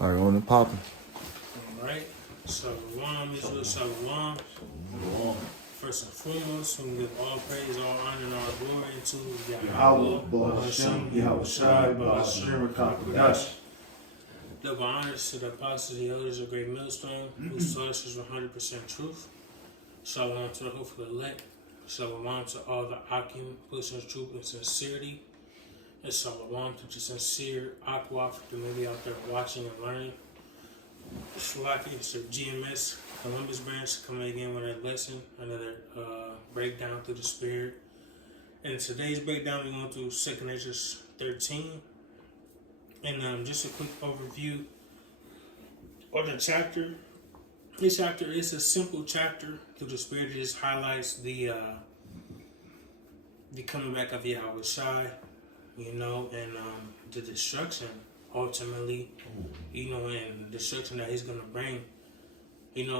All right, on and popping. Alright, Shalom, Israel, Shalom. First and foremost, we give all praise, all honor, and all glory to Yahweh, Ba'ashem, Yahushai, Ba'ashem, Rakakadash. Double honors to the apostles, the elders of Great Millstone, whose source is 100% truth. Shalom to the hopeful elect. Shalom to all the Akim, pushing truth and sincerity. And shalom to the sincere Aqua for the maybe out there watching and learning. Shalaki, it's the GMS Columbus branch coming again with a lesson, another breakdown through the Spirit. And today's breakdown, we're going through 2 Esdras 13. And just a quick overview of the chapter. This chapter is a simple chapter through the Spirit. It just highlights the coming back of Yahweh Shai, and the destruction ultimately, and destruction that he's going to bring,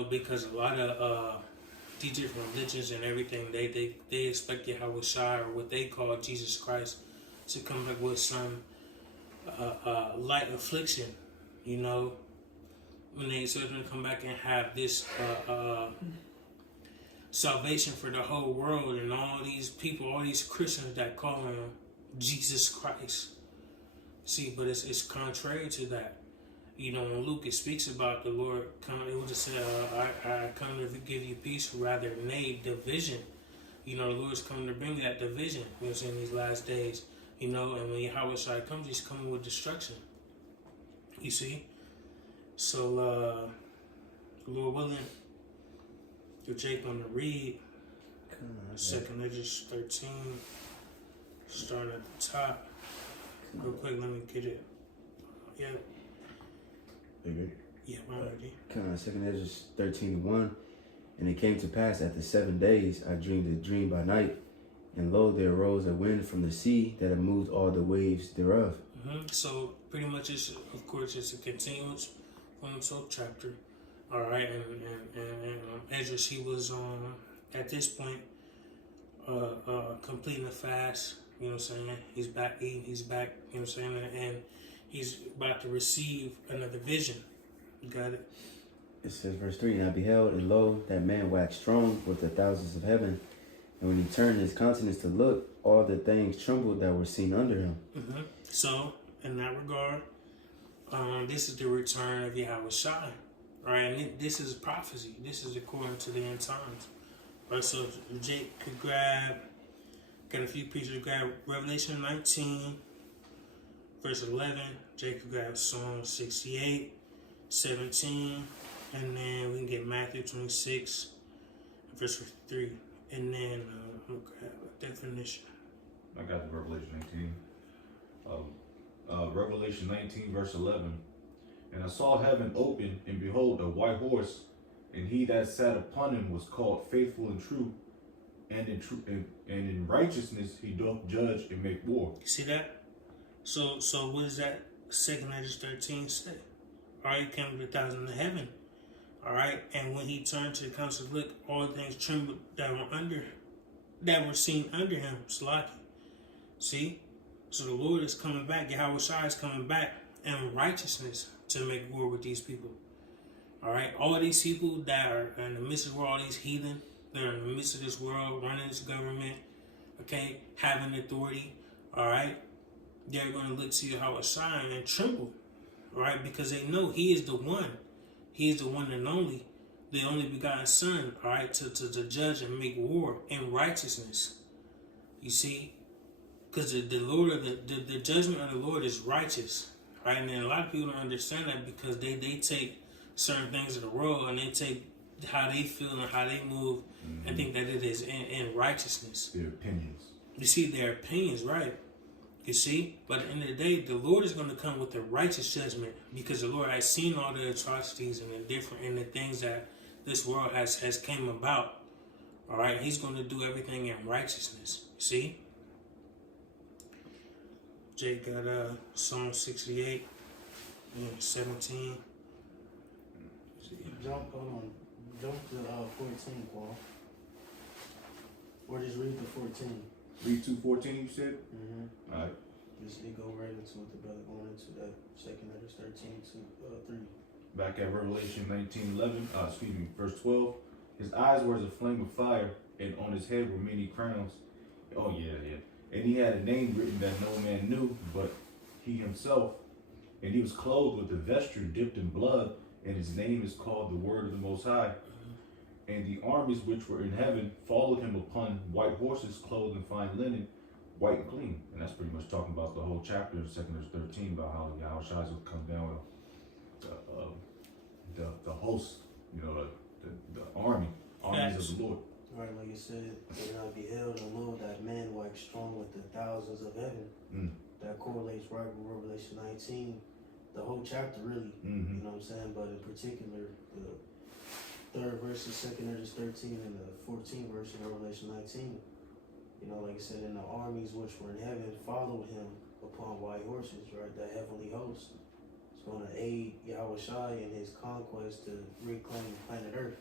because a lot of these different religions and everything, they expect Yahweh Shai, or what they call Jesus Christ, to come back with some light affliction, when they sort of come back and have this salvation for the whole world, and all these people, all these Christians that call him Jesus Christ. See, but it's contrary to that. When Luke it speaks about the Lord coming, it would just say, I come to give you peace, rather nay, division. The Lord's coming to bring that division, in these last days. And when Yahweh Shai comes, he's coming with destruction. You see? So, Lord willing, you're Jake on the read. 2 Esdras 13, starting at the top. Real quick, let me get it. Yeah. Are you ready? Yeah, I'm ready. Come on, 2 Esdras 13:1. And it came to pass after 7 days, I dreamed a dream by night, and lo, there arose a wind from the sea that had moved all the waves thereof. So pretty much, it's a continuance from the 12th chapter. All right, and Esdras, he was at this point completing a fast. He's back eating, he's back, and he's about to receive another vision. You got it? It says, verse 3, And I beheld, and lo, that man waxed strong with the thousands of heaven. And when he turned his countenance to look, all the things trembled that were seen under him. So, in that regard, this is the return of Yahweh Shai. All right, and this is prophecy. This is according to the end times. All right, so Jake could got a few pieces to grab. Revelation 19, verse 11. Jake could grab Psalm 68, 17. And then we can get Matthew 26, verse 3. And then we'll grab a definition. I got the Revelation 19. Revelation 19, verse 11. And I saw heaven open, and behold, a white horse, and he that sat upon him was called Faithful and True, and in righteousness he doth judge and make war. See that? So what does that 2 Esdras 13 say? All right, he came with 1,000 in heaven. All right, and when he turned to the council, look, all things trembled that were seen under him. Slaki. See? So the Lord is coming back. Yahweh Shai is coming back in righteousness to make war with these people. All right, all these people that are in the midst of the world, all these heathen, they're in the midst of this world, running this government, okay, having authority, all right, they're going to look to Yahweh Shai and tremble, all right, because they know he is the one. He is the one and only begotten Son, all right, to judge and make war in righteousness. You see? Because the Lord, the judgment of the Lord is righteous, right? And then a lot of people don't understand that because they take certain things of the world and they take how they feel and how they move and think that it is in righteousness. Their opinions. You see, their opinions, right? You see? But at the end of the day, the Lord is going to come with the righteous judgment because the Lord has seen all the atrocities and the things that this world has came about. All right? He's going to do everything in righteousness. You see? Jake got Psalm 68, 17. Jump to 14, Paul. Or just read the 14. Read 2:14, you said? Mm-hmm. All right. Just it go right into it, the brother going into that 2nd Esdras 13 to 3. Back at Revelation 19:11, verse 12. His eyes were as a flame of fire, and on his head were many crowns. Oh yeah. And he had a name written that no man knew, but he himself. And he was clothed with a vesture dipped in blood, and his name is called the Word of the Most High. And the armies which were in heaven followed him upon white horses, clothed in fine linen, white and clean. And that's pretty much talking about the whole chapter of 2nd Esdras 13 about how Yahushua would come down with the host, the armies of the Lord. Right, like it said, and I beheld and lo, that man waxed strong with the thousands of heaven. That correlates right with Revelation 19, the whole chapter really. You know what I'm saying? But in particular, the 3rd verse of 2nd Esdras 13 and the 14th verse of Revelation 19. Like I said, and the armies which were in heaven followed him upon white horses, right? That heavenly host is going to aid Yahushua in his conquest to reclaim planet Earth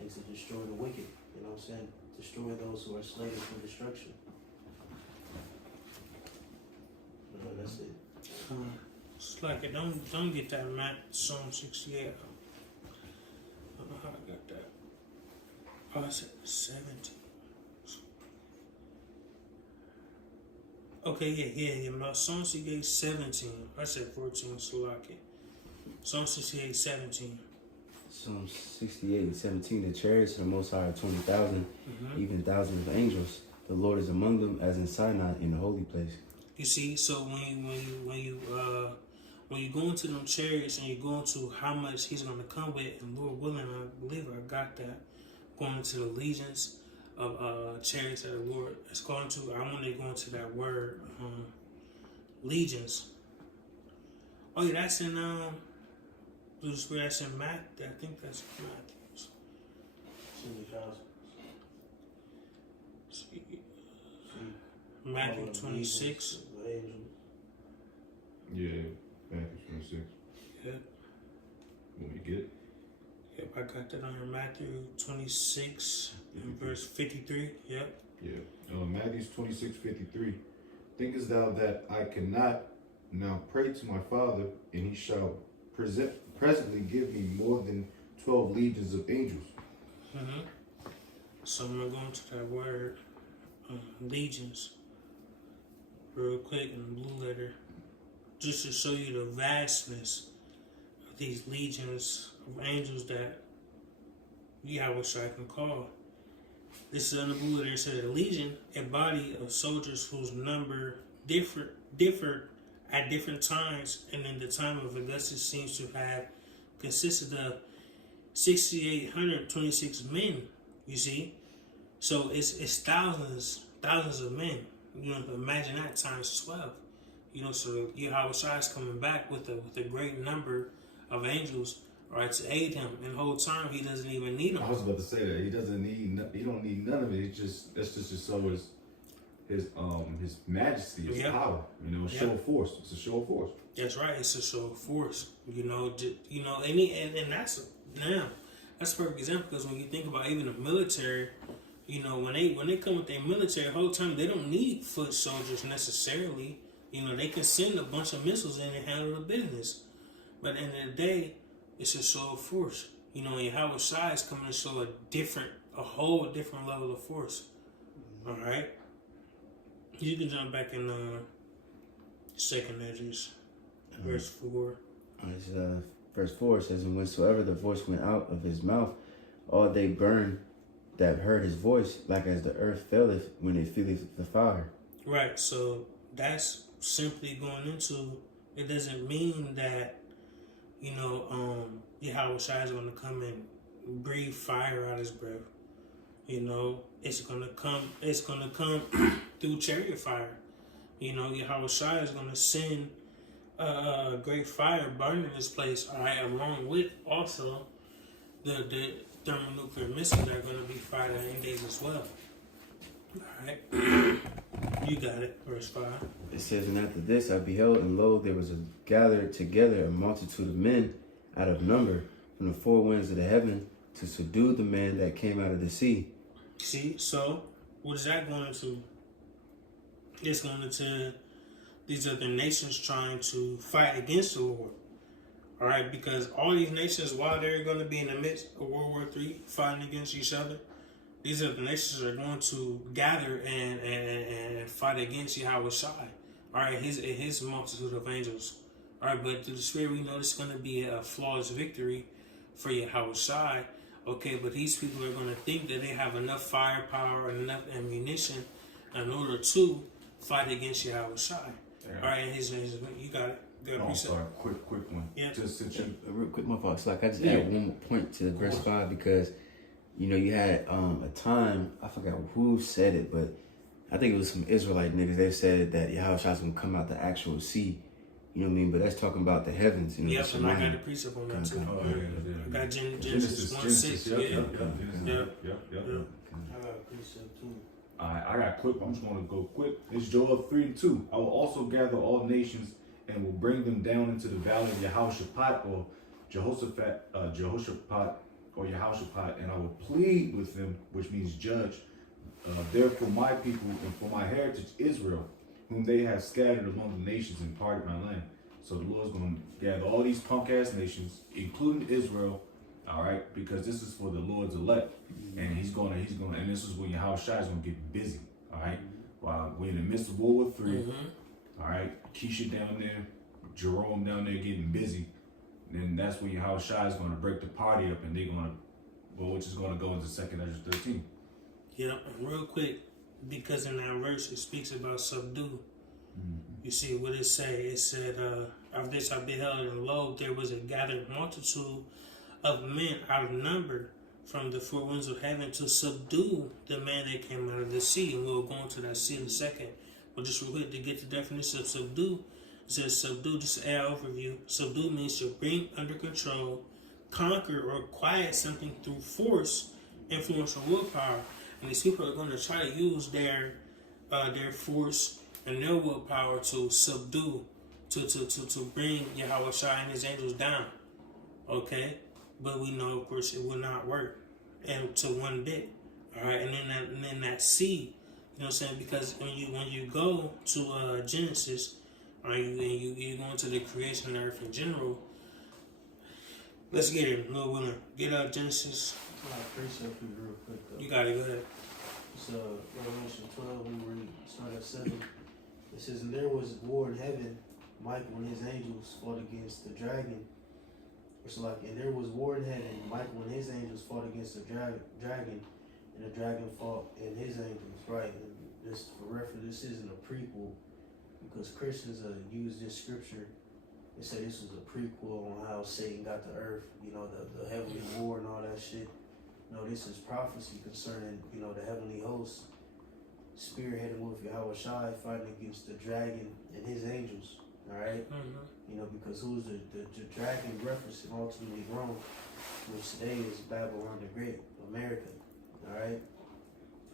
and to destroy the wicked. You know what I'm saying? Destroy those who are slated for destruction. That's it. It's like don't get that Psalm 68. I don't know how I got that. Oh, I said 17. Okay, yeah. Psalm 68, 17. I said 14, Salaki. Psalm 68, 17. Psalm 68, 17. The chariots of the Most High are 20,000, even thousands of angels. The Lord is among them, as in Sinai, in the holy place. You see, so when you go into them chariots and you go into how much He's going to come with, and Lord willing, I believe I got that. Going into the legions of chariots that the Lord is calling to. I want to go into that word, legions. Oh yeah, that's in that's in Matthew. I think that's in Matthew. 70,000. Matthew 26. Yeah, Matthew 26. Yep. Want me to get it? Yep, I got that on here. Matthew 26 and verse 53. Yep. Yeah. Matthew 26:53. Thinkest thou that I cannot now pray to my Father, and he shall presently give me more than 12 legions of angels? So I'm going to go into that word, legions, real quick in the blue letter, just to show you the vastness of these legions of angels that Yahweh can call. This is in the blue letter. It says a legion, a body of soldiers whose number differed at different times, and in the time of Augustus seems to have consisted of 6,826 men. You see, so it's thousands of men. Imagine that times 12. So Yahweh is coming back with a great number of angels, right, to aid him. And the whole time he doesn't even need them. I was about to say that he don't need none of it. That's just to show his majesty, his power. Show of force. It's a show of force. That's right. It's a show of force. And that's a perfect example, because when you think about even the military, when they come with their military, the whole time they don't need foot soldiers necessarily. They can send a bunch of missiles in and handle the business. But at the end of the day, it's a show of force. And Yahweh Shai is coming to show a whole different level of force. All right? You can jump back in 2nd Esdras, verse 4. Verse 4 says, and whensoever the voice went out of his mouth, all they burned that heard his voice, like as the earth faileth when it feeleth the fire. Right, so that's simply going into, it doesn't mean that, Yahweh Shai is going to come and breathe fire out his breath. It's going to come through chariot fire. Yahweh Shai is going to send a great fire burning this place, all right, along with also the thermonuclear missiles that are going to be fired at days as well. All right, you got it. Verse 5. It says, and after this I beheld, and lo, there was gathered together a multitude of men out of number from the four winds of the heaven to subdue the man that came out of the sea. See, so what is that going to? It's going to these other nations trying to fight against the Lord. All right, because all these nations, while they're going to be in the midst of World War III, fighting against each other, these other nations are going to gather and fight against Yahweh Shai. All right, his multitude of angels. All right, but through the Spirit, we know it's going to be a flawless victory for Yahweh Shai. Okay, but these people are going to think that they have enough firepower and enough ammunition in order to fight against Yahweh Shai. Yeah. All right, you got it. Oh, sorry, quick one. Yeah. Just since you, A real quick, my fault. So, like, I just Yeah. add one more point to verse 5 because, you know, you had a time, I forgot who said it, but I think it was some Israelite niggas. They said that Yahweh Shai's gonna come out the actual sea. You know what I mean? But that's talking about the heavens. You know, Yep, the and I got Shemaim. the precept on that too. Okay. oh yeah. I got Genesis 1:6. Yep. Yeah. I got a precept too. Alright, I got quick. I'm just going to go quick. It's Joel 3:2. I will also gather all nations and will bring them down into the valley of Jehoshaphat or Jehoshaphat, or Jehoshaphat, and I will plead with them, which means judge. Therefore, my people and for my heritage Israel, whom they have scattered among the nations and parted my land. So the Lord's going to gather all these punk ass nations, including Israel. All right, because this is for the Lord's elect, and he's gonna, and this is when Yahweh Shai is gonna get busy. All right, while we're in the midst of World War III. All right, Keisha down there, Jerome down there getting busy. Then that's when Yahweh Shai is gonna break the party up, and they're gonna, which is gonna go into 2nd Ezra 13. Yeah, and real quick, because in that verse it speaks about subdue. You see what it say? It said, "Of this I beheld, and lo, there was a gathered multitude of men out of number from the four winds of heaven to subdue the man that came out of the sea." And we'll go into that sea in a second. But just real quick to get the definition of subdue, it says subdue, just an overview. Subdue means to bring under control, conquer, or quiet something through force, influence, or willpower. And these people are going to try to use their force and their willpower to subdue, to bring Yahweh Shai and his angels down. Okay? But we know, of course, it will not work, and to one bit. All right, and then that sea, you know what I'm saying? Because when you go to Genesis, all right, you go into the creation of the earth in general. Let's get it, Lord willing. Get up Genesis. I got a precept for you real quick though. You got it. Go ahead. It's Revelation 12. We read start at 7. It says, "And there was war in heaven. Michael and his angels fought against the dragon." It's like, and there was war in heaven. Michael and his angels fought against the dragon, and the dragon fought and his angels. Right. And this, for reference, this isn't a prequel, because Christians use this scripture and say this was a prequel on how Satan got the earth. You know, the heavenly war and all that shit. No, this is prophecy concerning, you know, the heavenly hosts spearheaded with Yahweh Shai fighting against the dragon and his angels. All right. You know, because who's the dragon referencing ultimately Rome, which today is Babylon the Great, America. All right.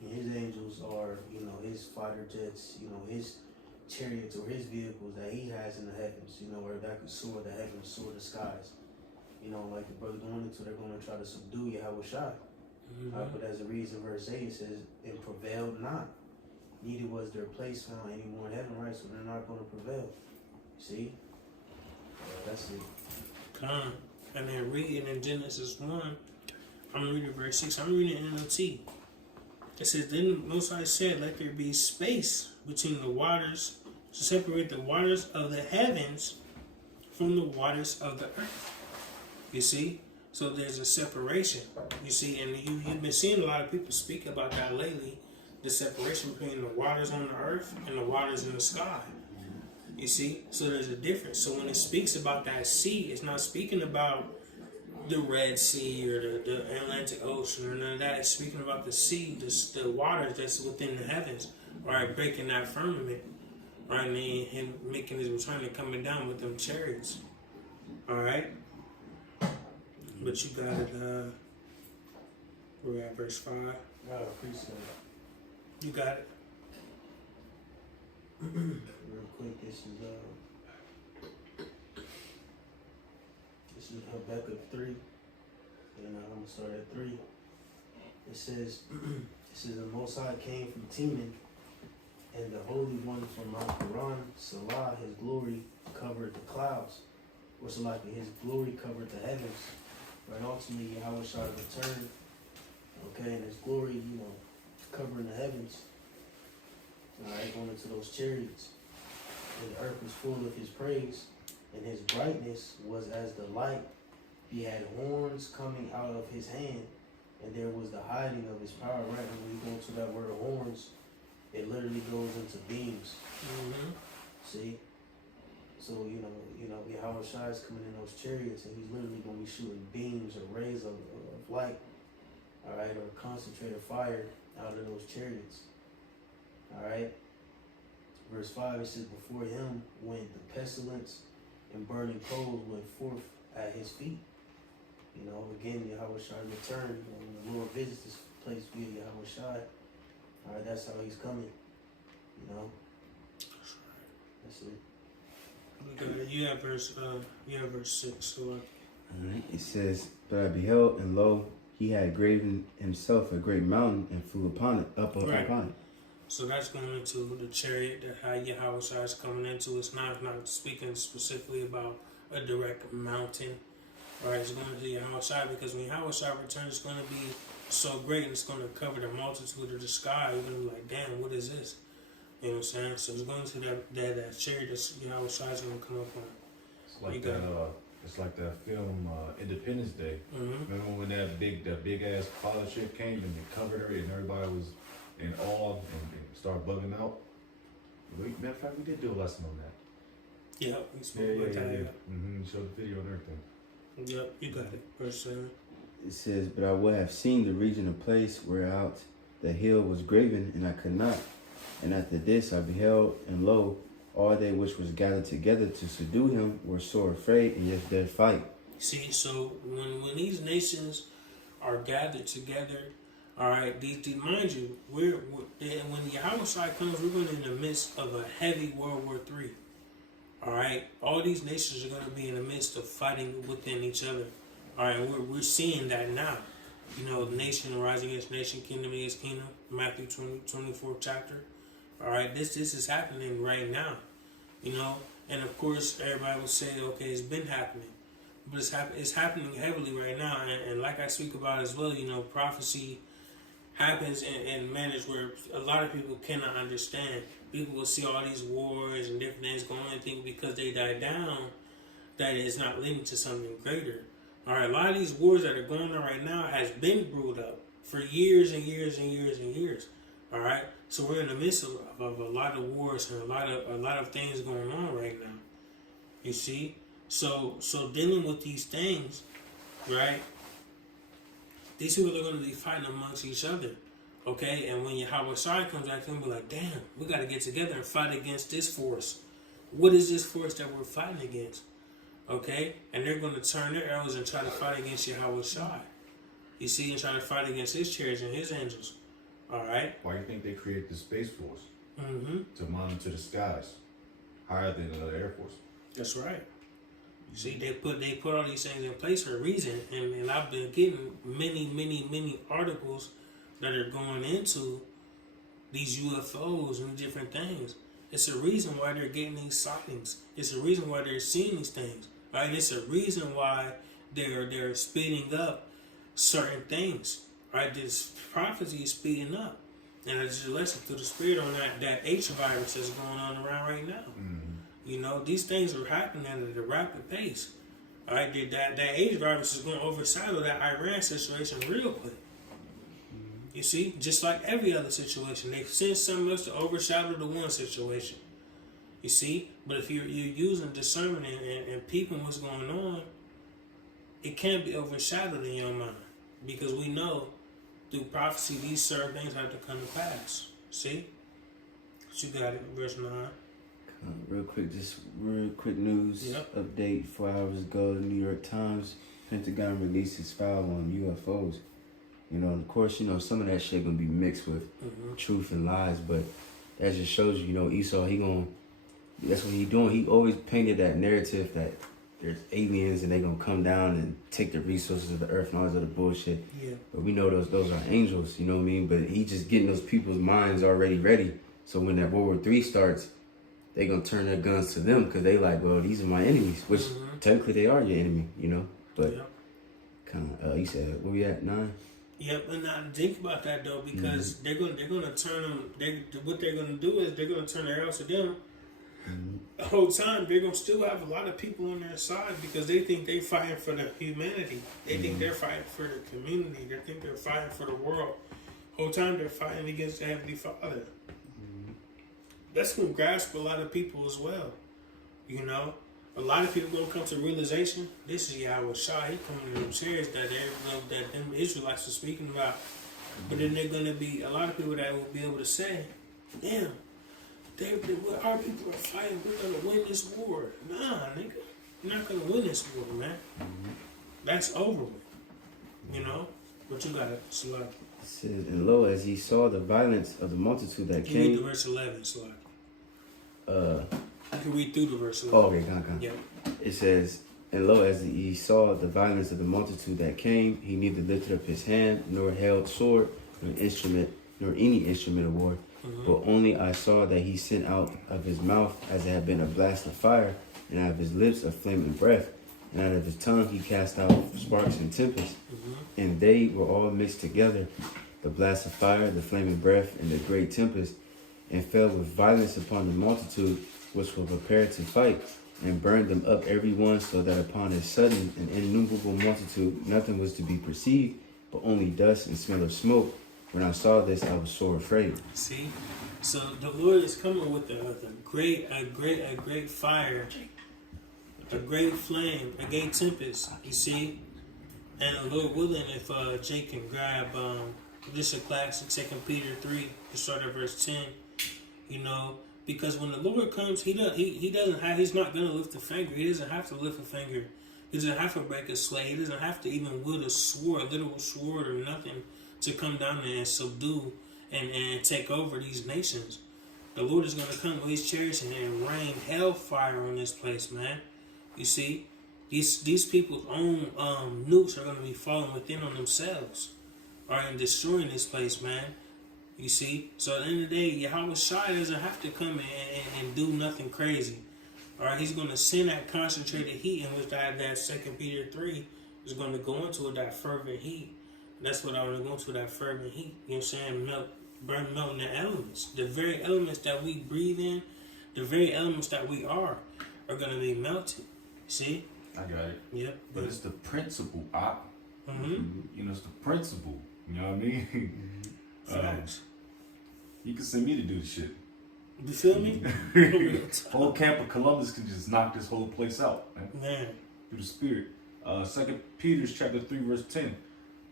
And his angels are, you know, his fighter jets, you know, his chariots or his vehicles that he has in the heavens, you know, or that could soar the heavens, soar the skies. You know, like the brother going into, they're going to try to subdue Yahweh Shai. But as a reason, verse 8, it says, "And prevailed not, neither was their place found any more in heaven," right? So they're not going to prevail. See? That's it. Come. And then reading in Genesis 1, I'm reading verse 6. I'm reading NLT. It says, "Then the Most High said, let there be space between the waters to separate the waters of the heavens from the waters of the earth." You see? So there's a separation. You see, and you've been seeing a lot of people speak about that lately, the separation between the waters on the earth and the waters in the sky. You see? So there's a difference. So when it speaks about that sea, it's not speaking about the Red Sea or the Atlantic Ocean or none of that. It's speaking about the sea, the waters that's within the heavens, right? Breaking that firmament, right? And him making his return and coming down with them chariots. All right? But you got it, we're at verse 5. I appreciate it. You got it. Real quick, this is Habakkuk 3, and I'm gonna start at 3. It says, "The Most High came from Teman, And the Holy One from Mount Paran, Salah, his glory covered the clouds. Or Salah, his glory covered the heavens. Right, ultimately, Yahweh shall return. Okay, and his glory, covering the heavens. Alright, going into those chariots. And the earth was full of his praise. And his brightness was as the light. He had horns coming out of his hand. And there was the hiding of his power. Right, when we go into that word horns, it literally goes into beams. Mm-hmm. See? So, Yahweh Shai is coming in those chariots, and he's literally going to be shooting beams or rays of light, all right, or concentrated fire out of those chariots, all right? Verse 5, it says, before him went the pestilence, and burning coals went forth at his feet. Again, Yahweh Shai returned. When the Lord visits this place via Yahweh Shai, all right, that's how he's coming, That's it. You have verse 6. So, Alright, it says, but I beheld, and lo, he had graven himself a great mountain and flew upon it, upon it. So that's going into the chariot that how Yahweh Shai is coming into. It's not speaking specifically about a direct mountain. Alright, it's going to Yahweh Shai because when Yahweh Shai returns, it's going to be so great and it's going to cover the multitude of the sky. You're going to be like, damn, what is this? You know what I'm saying? So it's going to that chariot that Yahweh Shai is going to come up on. It's like that. It's like that film Independence Day. Mm-hmm. Remember when that big ass pilot ship came and they covered her and everybody was in awe and started bugging out. Matter of fact, we did do a lesson on that. Yeah, we spoke about that. Mm-hmm. Showed the video and everything. Yep, you got it. Verse 7. It says, but I would have seen the region of place whereout the hill was graven, and I could not. And after this I beheld, and lo, all they which was gathered together to subdue him were sore afraid, and yet did fight. See, so when these nations are gathered together, all right, mind you, when Yahweh Shai comes, we're going to be in the midst of a heavy World War III. All right, all these nations are going to be in the midst of fighting within each other. All right, we're seeing that now. Nation rising against nation, kingdom against kingdom. Matthew 24th chapter. All right, this is happening right now. And of course everybody will say, okay, it's been happening, but it's happening heavily right now. And like I speak about as well, prophecy happens in manners where a lot of people cannot understand. People will see all these wars and different things going on and think because they die down that it's not leading to something greater. All right, a lot of these wars that are going on right now has been brewed up for years and years and years and years. All right, so we're in the midst of a lot of wars and a lot of things going on right now. You see, so dealing with these things, right? These people are going to be fighting amongst each other, okay? And when Yahweh Shai comes back, they're going to be like, damn, we got to get together and fight against this force. What is this force that we're fighting against? Okay? And they're going to turn their arrows and try to fight against Yahweh Shai. You see, and try to fight against his chariots and his angels. All right? Why do you think they create the Space Force? Mm-hmm. To monitor the skies higher than the Air Force. That's right. See, they put all these things in place for a reason, and I've been getting many articles that are going into these UFOs and different things. It's a reason why they're getting these sightings. It's a reason why they're seeing these things. Right? It's a reason why they're speeding up certain things. Right? This prophecy is speeding up. And I just listened to the spirit on that H virus that's going on around right now. Mm-hmm. These things are happening at a rapid pace. All right, that H virus is going to overshadow that Iran situation real quick. You see, just like every other situation, they send something else to overshadow the one situation. You see, but if you're using discernment and peeping what's going on, it can't be overshadowed in your mind because we know through prophecy these certain things have to come to pass. See, but you got it, verse 9. Real quick news update. 4 hours ago, the New York Times, Pentagon released its file on UFOs. Of course, some of that shit gonna be mixed with truth and lies, but that just shows you, Esau, that's what he doing. He always painted that narrative that there's aliens and they gonna come down and take the resources of the earth and all this other bullshit. Yeah. But we know those are angels, you know what I mean? But he just getting those people's minds already ready So when that World War III starts, they gonna turn their guns to them because they like, well, these are my enemies, which technically they are your enemy, you know. But kind of, you said where we at 9? Yep, and now think about that though, because they're gonna turn them. What they're gonna do is they're gonna turn their arrows to them. The whole time they're gonna still have a lot of people on their side because they think they're fighting for the humanity. They think they're fighting for the community. They think they're fighting for the world. Whole time they're fighting against the Heavenly Father. That's gonna grasp a lot of people as well. You know, a lot of people gonna come to the realization this is Yahweh Shah. He coming to them chairs that them Israelites are speaking about. But then they're gonna be a lot of people that will be able to say, "Damn, our people are fighting. We're gonna win this war." Nah, nigga, you're not gonna win this war, man. That's over with. You know, but you gotta select. It says, and lo, as he saw the violence of the multitude that You came. read the verse 11, select. You can read through the verse 11. Oh, okay, come. Yep. It says, and lo, as he saw the violence of the multitude that came, he neither lifted up his hand, nor held sword, nor any instrument of war. But only I saw that he sent out of his mouth as it had been a blast of fire, and out of his lips a flaming breath, and out of his tongue he cast out sparks and tempests. And they were all mixed together, the blast of fire, the flaming breath, and the great tempest, and fell with violence upon the multitude which were prepared to fight, and burned them up every one, so that upon a sudden and innumerable multitude nothing was to be perceived, but only dust and smell of smoke. When I saw this, I was sore afraid. See, so the Lord is coming with a great fire, a great flame, a great tempest. You see, and the Lord willing, if Jake can grab this is a classic 2 Peter 3, to start at verse 10. You know, because when the Lord comes, he's not gonna lift a finger. He doesn't have to lift a finger. He doesn't have to break a slate. He doesn't have to even wield a sword, a literal sword or nothing, to come down there and subdue and take over these nations. The Lord is going to come with his chariots and rain hellfire on this place, man. You see, these people's own nukes are going to be falling within on themselves, and destroying this place, man. You see, so at the end of the day, Yahweh Shai doesn't have to come and do nothing crazy. All right, he's going to send that concentrated heat, in which that 2 Peter 3 is going to go into that fervent heat. That's what I want to go into, that fervent heat. You know what I'm saying? Melting the elements. The very elements that we breathe in, the very elements that we are going to be melted. See? I got it. Yep. But it's the principle, Mm-hmm. You know, it's the principle. You know what I mean? Facts. You can send me to do the shit. You feel me? Whole camp of Columbus can just knock this whole place out, Man. Through the Spirit. 2 Peter chapter 3, verse 10.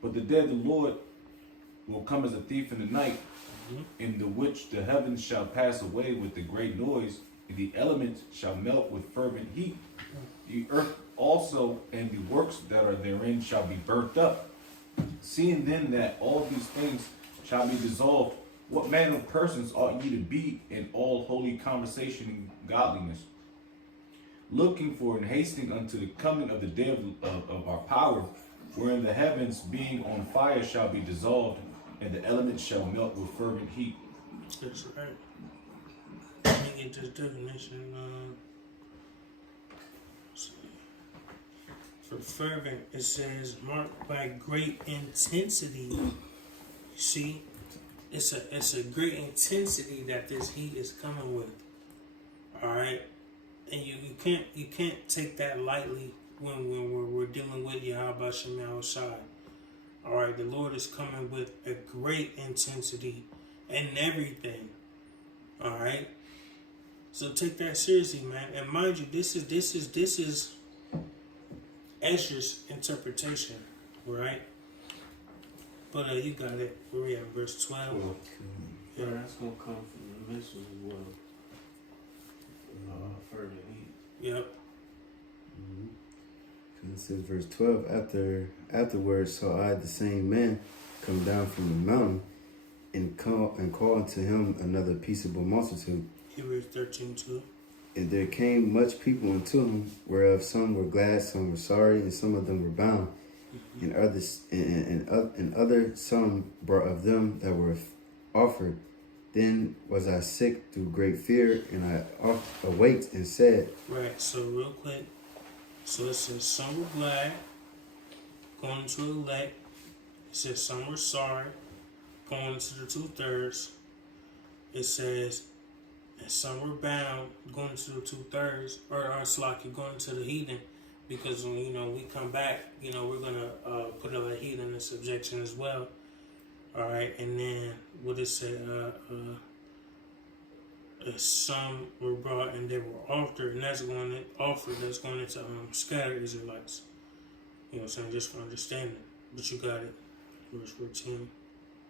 But the day of the Lord will come as a thief in the night, in the which the heavens shall pass away with a great noise, and the elements shall melt with fervent heat. The earth also and the works that are therein shall be burnt up. Seeing then that all these things shall be dissolved, what manner of persons ought ye to be in all holy conversation and godliness, looking for and hastening unto the coming of the day of our power, wherein the heavens being on fire shall be dissolved, and the elements shall melt with fervent heat. That's right. Let me get this definition. For fervent, it says marked by great intensity. You see, it's a great intensity that this heat is coming with. All right, and you can't take that lightly when we're dealing with Yahweh Shem Shai. All right, the Lord is coming with a great intensity and everything. All right, so take that seriously, man. And mind you, this is Esdras' interpretation, right? But you got it. We're at verse 12. Well, yeah, that's gonna come from the mission as well. Fervent heat. Yep. It says verse 12, afterwards saw I the same man come down from the mountain and call unto him another peaceable multitude. Hebrews 13:2. And there came much people unto him, whereof some were glad, some were sorry, and some of them were bound. And others, and other some brought of them that were offered, Then was I sick through great fear, and I awaked and said, Right, so real quick. So it says some were glad, going to elect. It says some were sorry, going to the 2/3. It says, and some were bound, going to the 2/3, or Slaki, going to the heathen, because when we come back, we're gonna put other heathen in subjection as well. All right, and then what it said, some were brought and they were offered, and that's going into scattered Israelites. You know what I'm saying? Just for understanding. But you got it. Verse 14.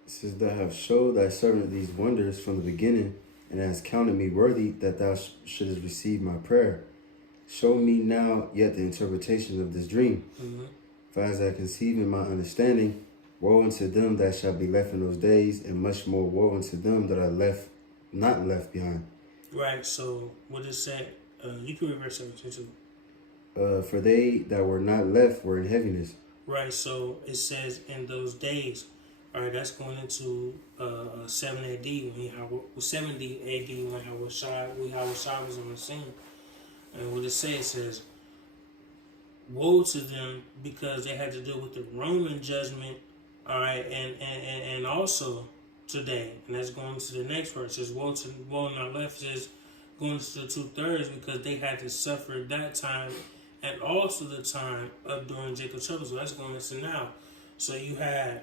it says, Thou hast showed thy servant these wonders from the beginning, and hast counted me worthy that thou shouldest receive my prayer. Show me now yet the interpretation of this dream. Mm-hmm. For as I conceive in my understanding, woe unto them that shall be left in those days, and much more woe unto them that are not left behind. Right, so what it said, you can read verse 17 too. For they that were not left were in heaviness. Right, so it says in those days. All right, that's going into 7 AD when 70 AD when Hawashai was on the scene. And what it says, woe to them because they had to deal with the Roman judgment. All right, and also today, and that's going to the next verse. It says woe not left. It says going to the 2/3 because they had to suffer that time, and also the time of during Jacob's trouble. So that's going into now. So you had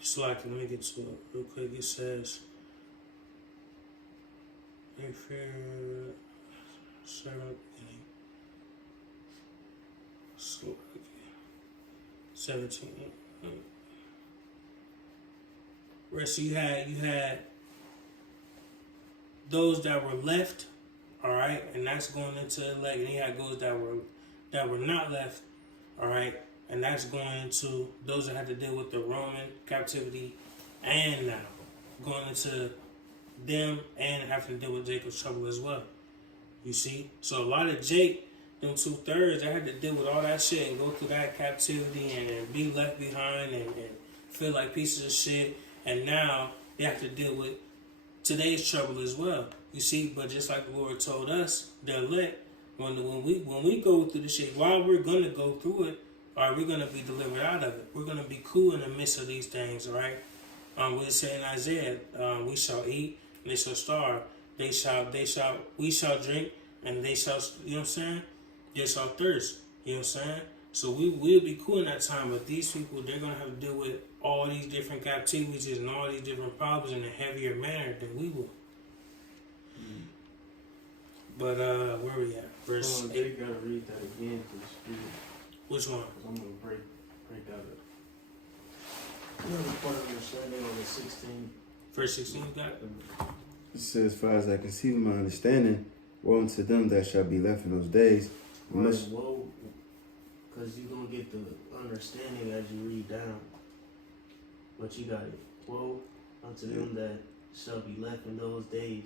so like, let me get to it real quick. It says, if you're 17. Right, so you had those that were left, all right, and that's going into elect, and you had those that were not left, all right, and that's going into those that had to deal with the Roman captivity, and now going into them and having to deal with Jacob's trouble as well. You see, so a lot of Jake, them 2/3, they had to deal with all that shit and go through that captivity and be left behind and feel like pieces of shit. And now they have to deal with today's trouble as well. You see, but just like the Lord told us, the elect, when we go through the shit, while we're gonna go through it, all right, we're gonna be delivered out of it. We're gonna be cool in the midst of these things, all right. We say in Isaiah, we shall eat and they shall starve. We shall drink and they shall, you know what I'm saying? They shall thirst, you know what I'm saying? So we'll be cool in that time, but these people, they're gonna have to deal with all these different captivities and all these different problems in a heavier manner than we will. But where we at? Verse 8. You gotta read that again to the spirit. Which one? I'm gonna break that up. You know the part of understanding on the 16. Verse 16, you got it? It says, For as I conceive in my understanding, woe unto them that shall be left in those days. Woe, because you're gonna get the understanding as you read down. But you got it. Woe unto them that shall be left in those days,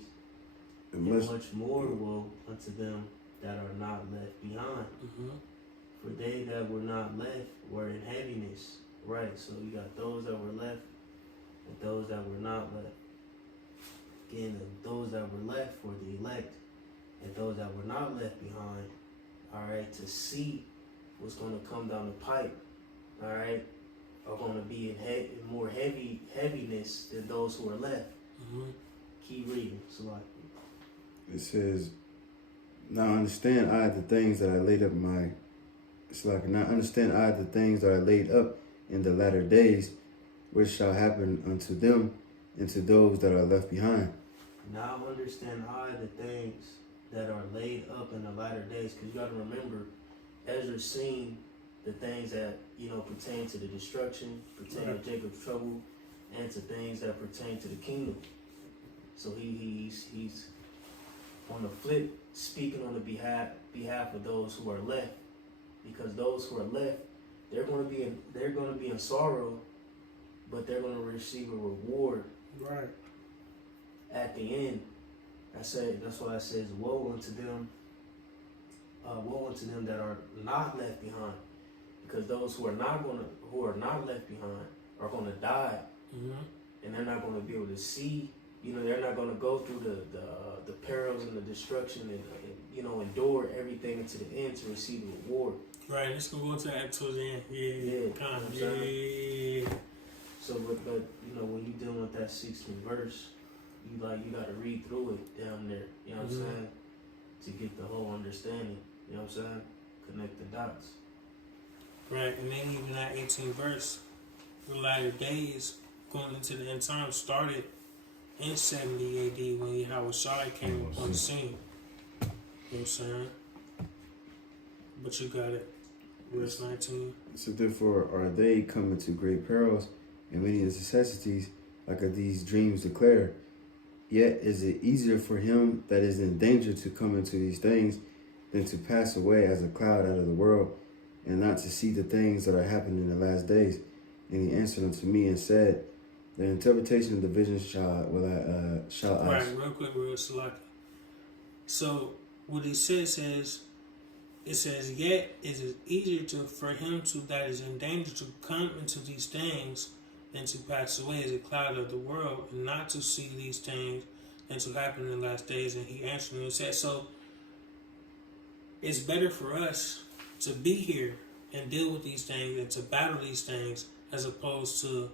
and much more woe unto them that are not left behind. Mm-hmm. For they that were not left were in heaviness. Right, so you got those that were left and those that were not left. Again, those that were left were the elect, and those that were not left behind, all right, to see what's going to come down the pipe, all right, are going to be in more heaviness than those who are left. Mm-hmm. Keep reading, Salaki. It says, Now understand I the things that I laid up now understand I the things that I laid up in the latter days, which shall happen unto them and to those that are left behind. Now understand I the things that are laid up in the latter days, because you got to remember, Ezra's seen the things that pertain to the destruction, pertain to Jacob's trouble, and to things that pertain to the kingdom. So he's on the flip speaking on the behalf of those who are left, because those who are left, they're going to be in sorrow, but they're going to receive a reward. Right. At the end. That's why it says, woe unto them that are not left behind, because those who are not left behind are going to die and they're not going to be able to see. You know, they're not going to go through the perils and the destruction and you know, endure everything unto the end to receive the reward. Right, let's go to that towards the end. Yeah, Kind of. you know what I'm Yeah. So, but you know, when you're dealing with that 16th verse, you got to read through it down there. You know what I'm saying? To get the whole understanding. You know what I'm saying? Connect the dots. Right, and then even that 18th verse, the latter days going into the end time started in 70 AD when Yahushua came on the scene. You know what I'm saying? But you got it. Verse 19. So therefore are they coming to great perils and many necessities, like these dreams declare. Yet is it easier for him that is in danger to come into these things than to pass away as a cloud out of the world, and not to see the things that are happening in the last days. And he answered unto me and said, the interpretation of the vision shall I. Right, real quick, real select. So what he says is, it says, yet is it easier for him that is in danger to come into these things than to pass away as a cloud of the world, and not to see these things than to happen in the last days. And he answered and said, so it's better for us to be here and deal with these things and to battle these things as opposed to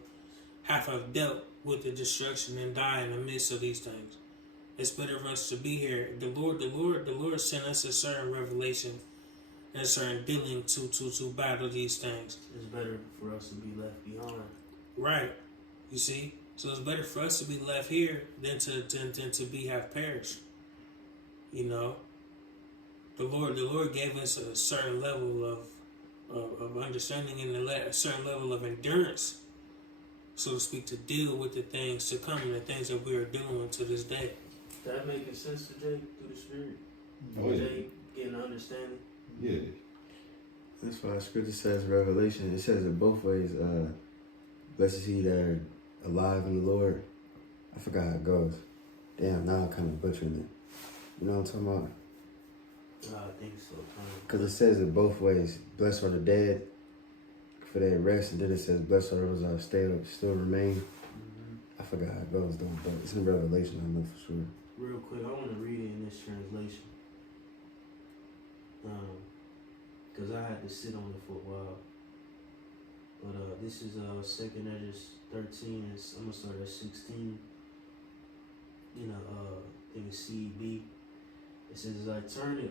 have dealt with the destruction and die in the midst of these things. It's better for us to be here. The Lord sent us a certain revelation and a certain dealing to battle these things. It's better for us to be left behind. Right. You see? So it's better for us to be left here than to be have perished. You know? The Lord gave us a certain level of understanding and a certain level of endurance, so to speak, to deal with the things to come and the things that we are dealing with to this day. That making sense to Jay through the Spirit? Oh, yeah. Jay getting understanding? Yeah. That's why scripture says Revelation. It says it both ways. Blessed is he that are alive in the Lord. I forgot how it goes. Damn, now I'm kind of butchering it. You know what I'm talking about? I think so. Because it says it both ways. Blessed are the dead for their rest, and then it says blessed are those that still remain. I forgot how it goes though, but it's in Revelation, I know for sure. Real quick, I want to read it in this translation. Because I had to sit on it for a while. But this is 2nd Esdras 13, and I'm going to start at 16. You know, I think it's CEB. It says, as I turned it